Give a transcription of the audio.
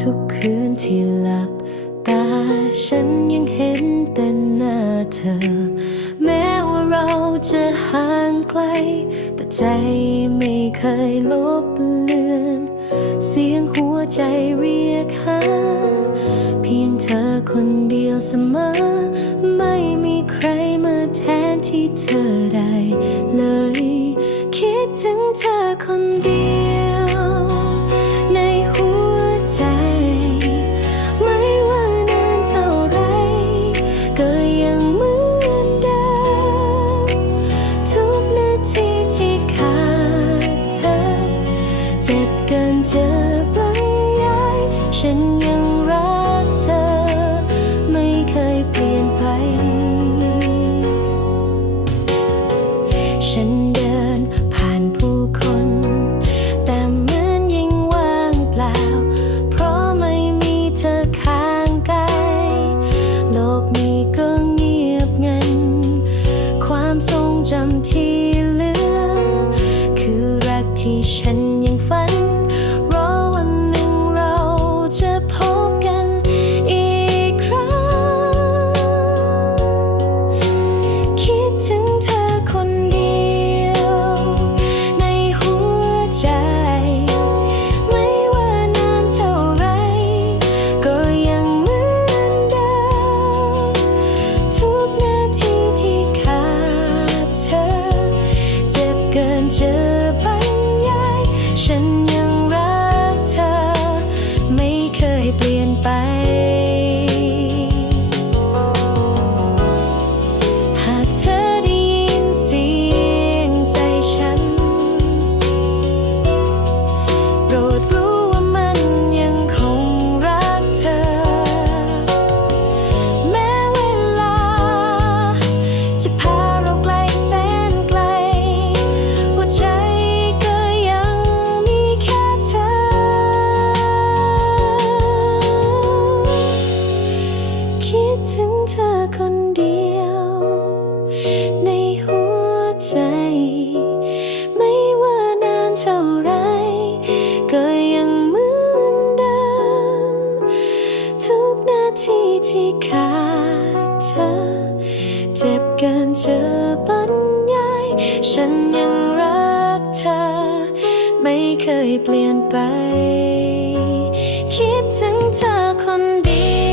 ทุกคืนที่หลับตาฉันยังเห็นแต่หน้าเธอ แม้ว่าเราจะห่างไกล แต่ใจไม่เคยลบเลือน เสียงหัวใจเรียกหา เพียงเธอคนเดียวเสมอ ไม่มีใครมาแทนที่เธอได้เลย คิดถึงเธอคนเดียว เจ็บเกินจะบรรยาย ฉันยังรักเธอ ไม่เคยเปลี่ยนไป ฉันเดินผ่านผู้คน แต่เหมือนยิ่งว่างเปล่า เพราะไม่มีเธอข้างกายโลกนี้ก็เงียบงัน ความทรงจำที่เหลือ คือรักที่ฉัน ยัง เคนเดียว ในหัวใจ ไม่ว่านานเท่าไร ก็ยังเหมือนเดิม ทุกนาทีที่ขาดเธอ เจ็บเกินจะบรรยาฉันยังรักเธอ ไม่เคยเปลี่ยนไป คิดถึงเธอคนดี